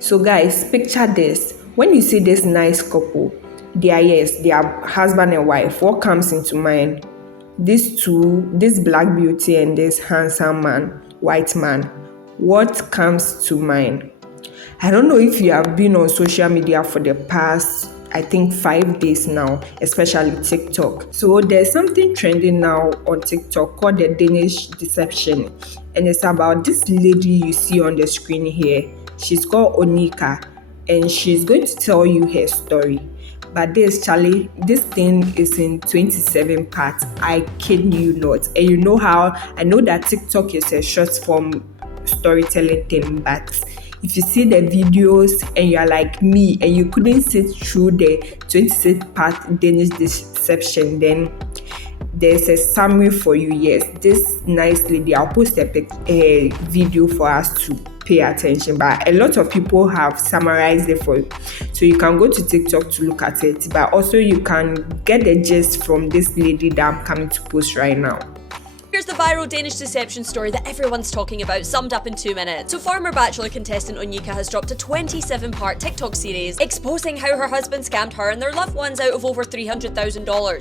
So guys, picture this. When you see this nice couple, they are husband and wife, what comes into mind? These two, this black beauty and this handsome man, white man, what comes to mind? I don't know if you have been on social media for the past, I think, 5 days now, especially TikTok. So there's something trending now on TikTok called the Danish Deception. And it's about this lady you see on the screen here. She's called Onyeka, and she's going to tell you her story. But this, Charlie, this thing is in 27 parts. I kid you not. And you know how, I know that TikTok is a short form storytelling thing, but if you see the videos and you're like me and you couldn't sit through the 26 part Danish Deception, then there's a summary for you. Yes, this nice lady, I'll post a video for us to pay attention, but a lot of people have summarized it for you, so you can go to TikTok to look at it, but also you can get the gist from this lady that I'm coming to post right now. Here's the viral Danish Deception story that everyone's talking about, summed up in 2 minutes. So former Bachelor contestant Onyeka has dropped a 27-part TikTok series exposing how her husband scammed her and their loved ones out of over $300,000.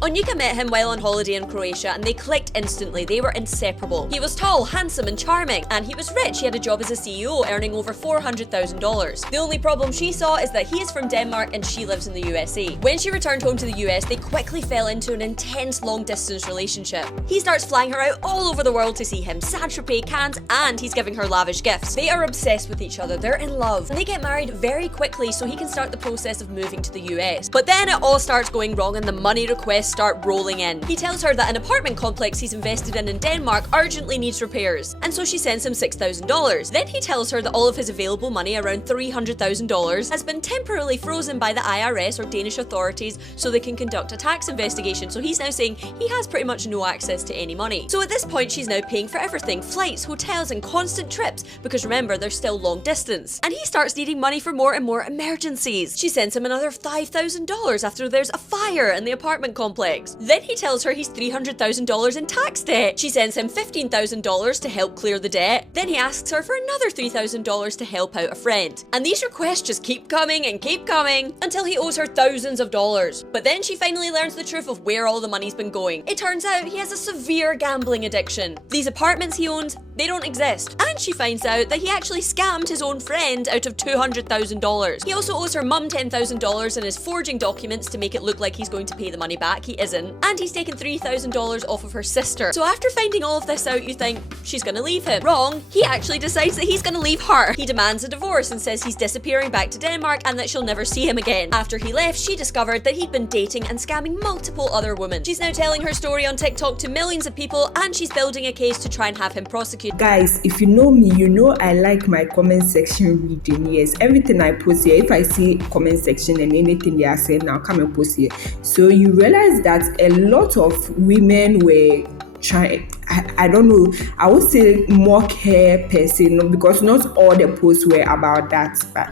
Onyeka met him while on holiday in Croatia and they clicked instantly. They were inseparable. He was tall, handsome and charming, and he was rich. He had a job as a CEO earning over $400,000. The only problem she saw is that he is from Denmark and she lives in the USA. When she returned home to the US, they quickly fell into an intense long-distance relationship. He starts flying her out all over the world to see him, Saint-Tropez, Cannes, and he's giving her lavish gifts. They are obsessed with each other, they're in love, and they get married very quickly so he can start the process of moving to the US. But then it all starts going wrong and the money requests start rolling in. He tells her that an apartment complex he's invested in Denmark urgently needs repairs, and so she sends him $6,000. Then he tells her that all of his available money, around $300,000, has been temporarily frozen by the IRS or Danish authorities so they can conduct a tax investigation. So he's now saying he has pretty much no access to any money. So at this point, she's now paying for everything, flights, hotels, and constant trips, because remember, they're still long distance. And he starts needing money for more and more emergencies. She sends him another $5,000 after there's a fire in the apartment complex. Then he tells her he's $300,000 in tax debt. She sends him $15,000 to help clear the debt. Then he asks her for another $3,000 to help out a friend. And these requests just keep coming until he owes her thousands of dollars. But then she finally learns the truth of where all the money's been going. It turns out he has a severe gambling addiction. These apartments he owns, they don't exist. And she finds out that he actually scammed his own friend out of $200,000. He also owes her mum $10,000 and is forging documents to make it look like he's going to pay the money back. He isn't. And he's taken $3,000 off of her sister. So after finding all of this out, you think she's gonna leave him. Wrong. He actually decides that he's gonna leave her. He demands a divorce and says he's disappearing back to Denmark and that she'll never see him again. After he left, she discovered that he'd been dating and scamming multiple other women. She's now telling her story on TikTok to millions of people, and she's building a case to try and have him prosecuted. Guys, if you know me, you know I like my comment section reading. Yes, everything I post here, if I see comment section and anything they are saying, I'll come and post here. So you realize that a lot of women were trying, I don't know, I would say mock her per se, no, because not all the posts were about that. But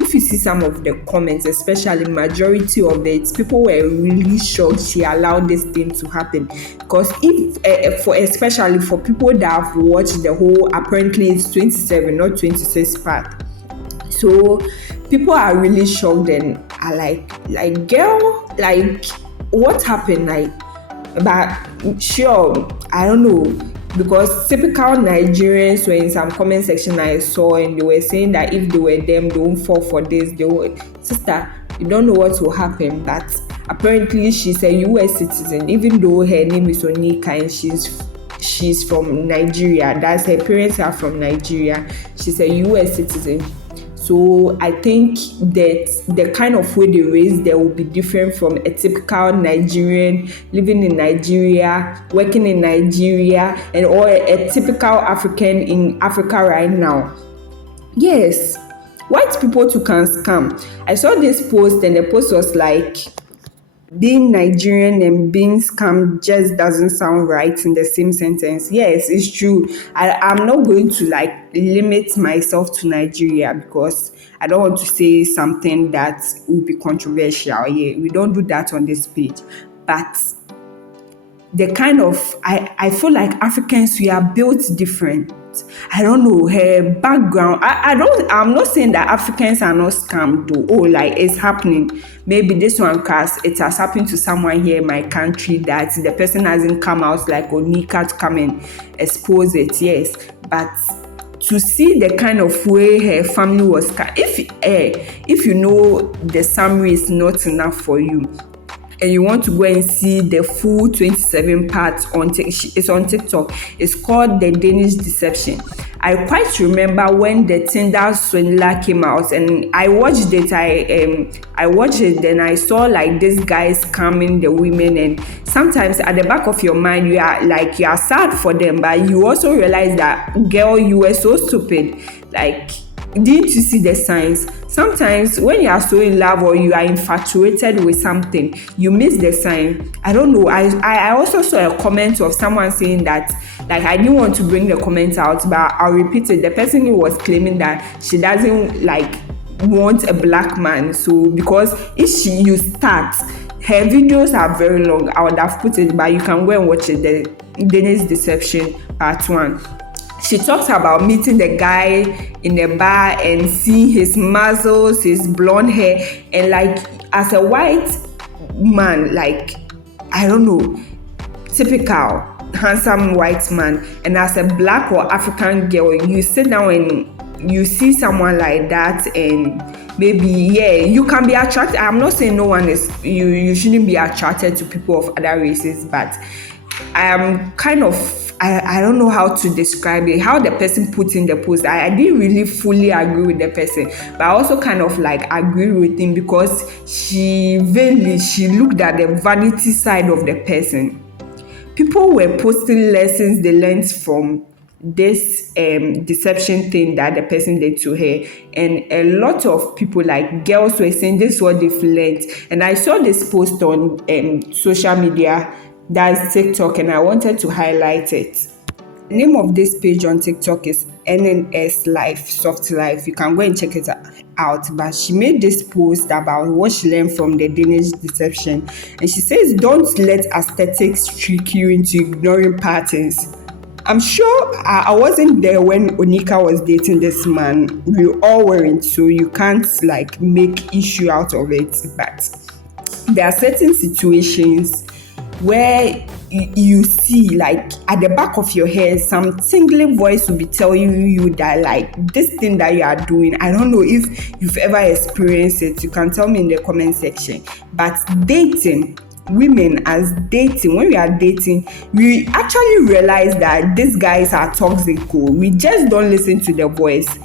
if you see some of the comments, especially majority of it, people were really shocked she allowed this thing to happen. Because if especially for people that have watched the whole, apparently it's 27, not 26 part. So people are really shocked and are like girl, like what happened? Like, but sure, I don't know, because typical Nigerians were in some comment section I saw and they were saying that if they were them, they won't fall for this. They will, sister, you don't know what will happen. But apparently she's a US citizen, even though her name is Onyeka and she's from Nigeria. That's her parents are from Nigeria. She's a US citizen. So I think that the kind of way they raise there will be different from a typical Nigerian living in Nigeria, working in Nigeria, and or a typical African in Africa right now. Yes, white people too can scam. I saw this post and the post was like, being Nigerian and being scammed just doesn't sound right in the same sentence. Yes, it's true. I'm not going to like limit myself to Nigeria because I don't want to say something that will be controversial. Yeah, we don't do that on this page. But the kind of, I feel like Africans, we are built different. I don't know her background. I'm not saying that Africans are not scammed though. Oh, like it's happening. Maybe this one cause it has happened to someone here in my country that the person hasn't come out like Onyeka to come and expose it. Yes, but to see the kind of way her family was, if you know the summary is not enough for you, and you want to go and see the full 27 parts it's on TikTok. It's called the Danish Deception. I quite remember when the Tinder swindler came out, and I watched it. I watched it, then I saw like this guy scamming the women, and sometimes at the back of your mind you are sad for them, but you also realize that, girl, you were so stupid. Like, didn't you see the signs? Sometimes when you are so in love or you are infatuated with something, you miss the sign. I don't know. I also saw a comment of someone saying that, like, I didn't want to bring the comment out, but I'll repeat it. The person who was claiming that she doesn't like want a black man. So because if you start, her videos are very long. I would have put it, but you can go and watch it. The Danish Deception Part 1. She talks about meeting the guy in the bar and seeing his muscles, his blonde hair, and like as a white man, like, I don't know, typical handsome white man, and as a black or African girl, you sit down and you see someone like that, and maybe, yeah, you can be attracted. I'm not saying no one is, you shouldn't be attracted to people of other races, but I am kind of, I don't know how to describe it, how the person put in the post. I didn't really fully agree with the person, but I also kind of like agree with him because she looked at the vanity side of the person. People were posting lessons they learned from this deception thing that the person did to her, and a lot of people, like girls, were saying this is what they've learned. And I saw this post on social media, that's TikTok, and I wanted to highlight it. The name of this page on TikTok is NNS Life, Soft Life. You can go and check it out. But she made this post about what she learned from the Danish Deception. And she says, don't let aesthetics trick you into ignoring patterns. I'm sure I wasn't there when Onyeka was dating this man. We all weren't, so you can't like make issue out of it. But there are certain situations where you see, like at the back of your head, some tingling voice will be telling you that, like, this thing that you are doing, I don't know if you've ever experienced it. You can tell me in the comment section. But dating, women as dating, when we are dating, we actually realize that these guys are toxic. We just don't listen to the voice.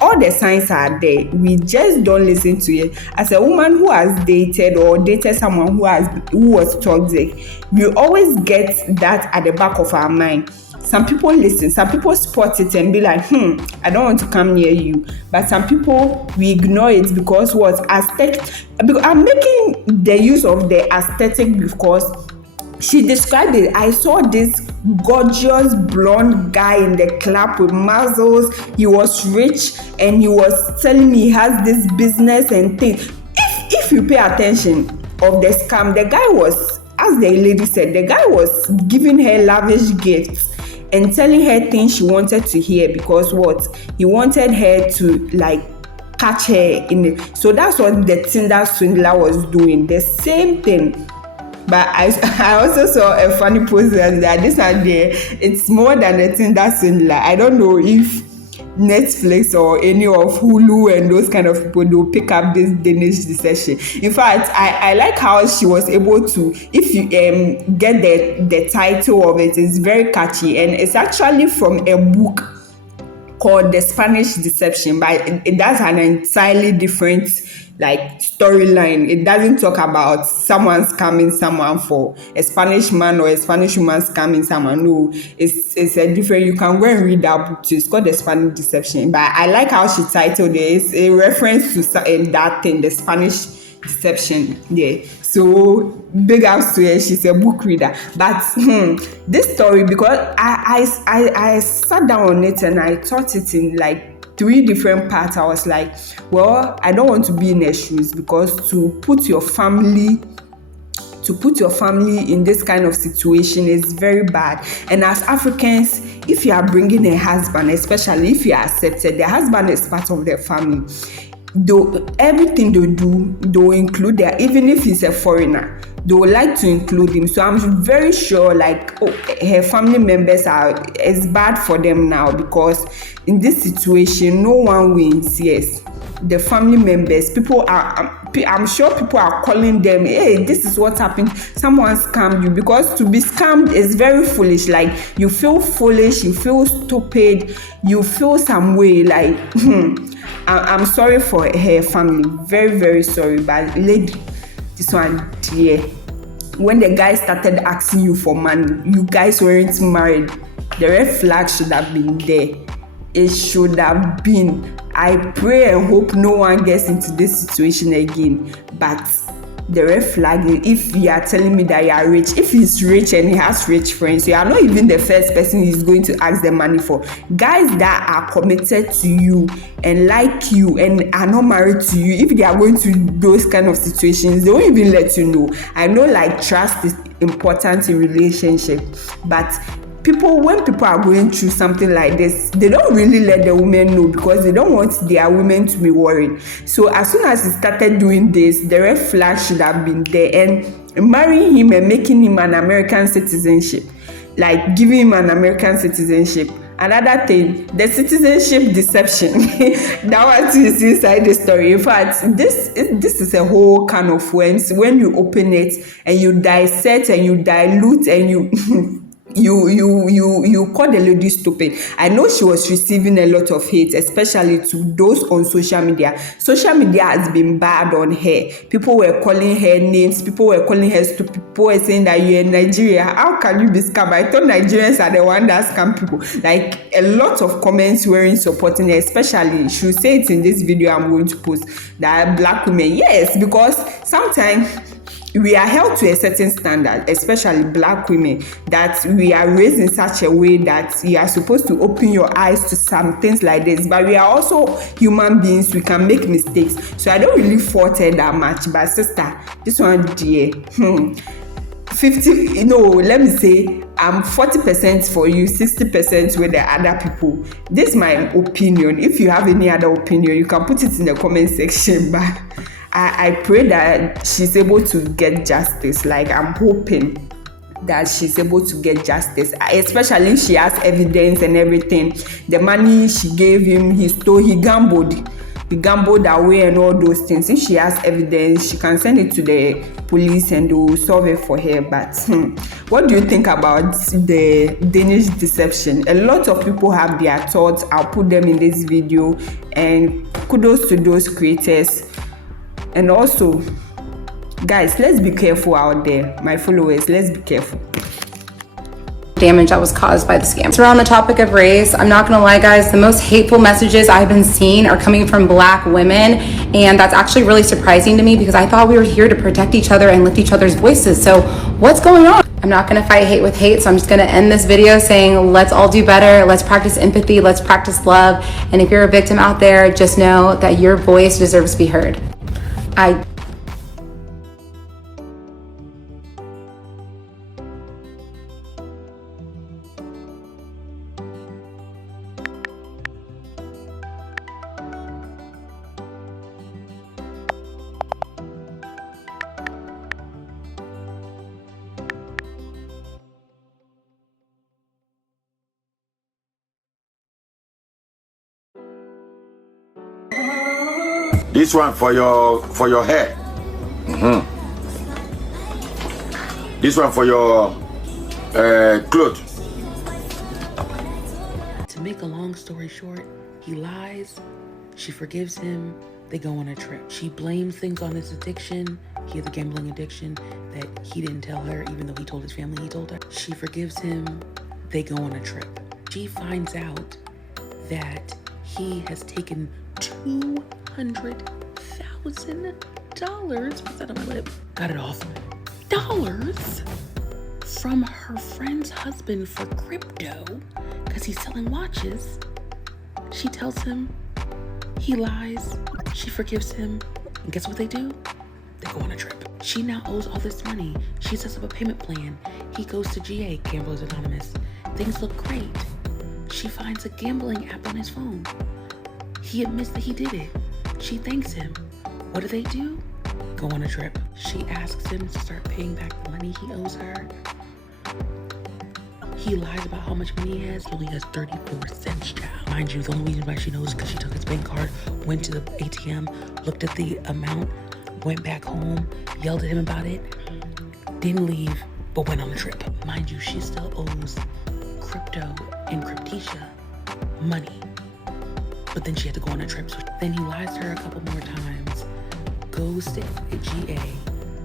All the signs are there. We just don't listen to it. As a woman who has dated or dated someone who was toxic, we always get that at the back of our mind. Some people listen, some people spot it and be like, I don't want to come near you. But some people, we ignore it because because I'm making the use of the aesthetic because she described it. I saw this gorgeous blonde guy in the club with muscles. He was rich and he was telling me he has this business and things. If you pay attention of the scam, the guy was, as the lady said, the guy was giving her lavish gifts and telling her things she wanted to hear because he wanted her to like catch her in it. So that's what the Tinder swindler was doing, the same thing. But I also saw a funny post that this and there, it's more than a Tinder swindler. I don't know if Netflix or any of Hulu and those kind of people, they'll pick up this Danish Deception. In fact, I like how she was able to, if you get the title of it, it's very catchy, and it's actually from a book called The Spanish Deception, but it does an entirely different like storyline. It doesn't talk about someone scamming someone, for a Spanish man or a Spanish woman scamming someone. No, it's a different. You can go and read that book too. It's called The Spanish Deception. But I like how she titled it. It's a reference to that thing, the Spanish Deception. Yeah. So big ups to her. She's a book reader. But this story, because I sat down on it and I thought it in like 3 different parts. I was like, well, I don't want to be in her shoes, because to put your family to put your family in this kind of situation is very bad. And as Africans, if you are bringing a husband, especially if you are accepted, the husband is part of their family. Though everything they do, they'll include their, even if he's a foreigner, they would like to include him. So I'm very sure her family members it's bad for them now, because in this situation no one wins. Yes, the family members, I'm sure people are calling them, hey, this is what happened, someone scammed you. Because to be scammed is very foolish. Like, you feel foolish, you feel stupid, you feel some way like I'm sorry for her family, very, very sorry. But lady, this one, dear, when the guy started asking you for money, you guys weren't married. The red flag should have been there. It should have been. I pray and hope no one gets into this situation again. But the red flag, if you are telling me that you are rich, if he's rich and he has rich friends, you are not even the first person he's going to ask the money for. Guys that are committed to you and like you and are not married to you, if they are going to those kind of situations, they won't even let you know. I know trust is important in relationship, but when people are going through something like this, they don't really let the women know, because they don't want their women to be worried. So as soon as he started doing this, the red flag should have been there. And marrying him and making him an American citizenship, like giving him an American citizenship. Another thing, the citizenship deception. That one is inside the story. In fact, this is a whole can of worms. When you open it and you dissect and you dilute and you you call the lady stupid. I know she was receiving a lot of hate, especially to those on social media. Social media has been bad on her. People were calling her names. People were calling her stupid. People were saying that you're in Nigeria. How can you be scammed? I thought Nigerians are the one that scam people. Like, a lot of comments weren't supporting her, especially, she will say it in this video I'm going to post, that black women. Yes, because sometimes we are held to a certain standard, especially black women, that we are raised in such a way that you are supposed to open your eyes to some things like this. But we are also human beings, we can make mistakes. So I don't really fault her that much. But sister, this one, dear, 50, let me say I'm 40% for you, 60% with the other people. This is my opinion. If you have any other opinion, you can put it in the comment section. But I pray that she's able to get justice. Like, I'm hoping that she's able to get justice, especially if she has evidence and everything. The money she gave him, he stole, he gambled away and all those things. If she has evidence, she can send it to the police and they will solve it for her. But what do you think about the Danish Deception? A lot of people have their thoughts. I'll put them in this video, and kudos to those creators. And also, guys, let's be careful out there. My followers, let's be careful. Damage that was caused by the scam. So, on the topic of race, I'm not gonna lie, guys, the most hateful messages I've been seeing are coming from black women, and that's actually really surprising to me, because I thought we were here to protect each other and lift each other's voices. So what's going on? I'm not gonna fight hate with hate, so I'm just gonna end this video saying, let's all do better, let's practice empathy, let's practice love, and if you're a victim out there, just know that your voice deserves to be heard. This one for your hair. This one for your clothes. To make a long story short, he lies, she forgives him, they go on a trip. She blames things on his addiction. He has a gambling addiction that he didn't tell her, even though he told his family he told her. She forgives him, they go on a trip. She finds out that he has taken $200,000, got it off, dollars from her friend's husband for crypto because he's selling watches. She tells him, he lies, she forgives him, and guess what they do? They go on a trip. She now owes all this money. She sets up a payment plan. He goes to GA, Gamblers Anonymous. Things look great. She finds a gambling app on his phone. He admits that he did it. She thanks him. What do? Go on a trip. She asks him to start paying back the money he owes her. He lies about how much money he has. He only has 34 cents, child. Mind you, the only reason why she knows is because she took his bank card, went to the ATM, looked at the amount, went back home, yelled at him about it, didn't leave, but went on a trip. Mind you, she still owes Crypto and Cryptisha money. But then she had to go on a trip. So then he lies to her a couple more times, goes to GA,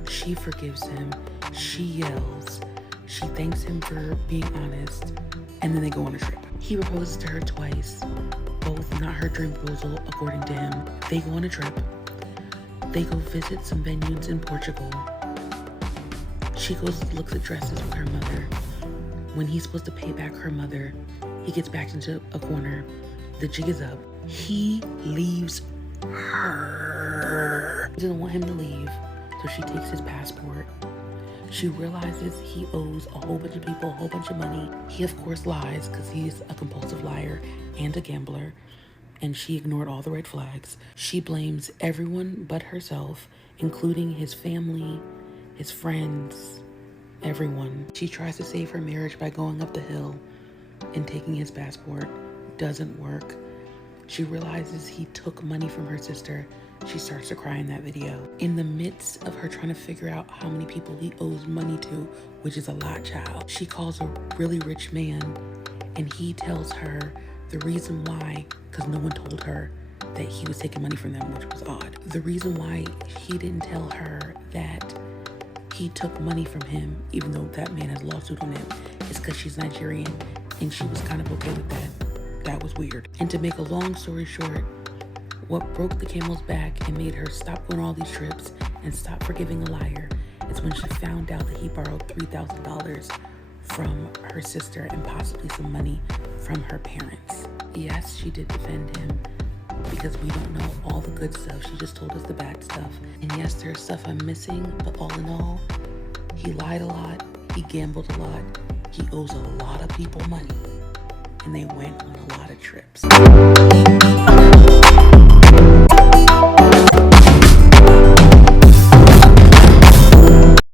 she forgives him, she yells, she thanks him for being honest, and then they go on a trip. He proposes to her twice, both not her dream proposal according to him. They go on a trip. They go visit some venues in Portugal. She goes and looks at dresses with her mother. When he's supposed to pay back her mother, he gets backed into a corner. The jig is up. He leaves her. She doesn't want him to leave, so she takes his passport. She realizes he owes a whole bunch of people a whole bunch of money. He, of course, lies because he's a compulsive liar and a gambler, and she ignored all the red flags. She blames everyone but herself, including his family, his friends, everyone. She tries to save her marriage by going up the hill and taking his passport. Doesn't work. She realizes he took money from her sister. She starts to cry in that video. In the midst of her trying to figure out how many people he owes money to, which is a lot, child, she calls a really rich man, and he tells her the reason why, because no one told her that he was taking money from them, which was odd. The reason why he didn't tell her that he took money from him, even though that man has a lawsuit on him, is because she's Nigerian, and she was kind of okay with that. That was weird. And to make a long story short, what broke the camel's back and made her stop going on all these trips and stop forgiving a liar is when she found out that he borrowed $3,000 from her sister and possibly some money from her parents. Yes, she did defend him because we don't know all the good stuff. She just told us the bad stuff. And yes, there's stuff I'm missing, but all in all, he lied a lot, he gambled a lot, he owes a lot of people money, and they went on a lot of trips.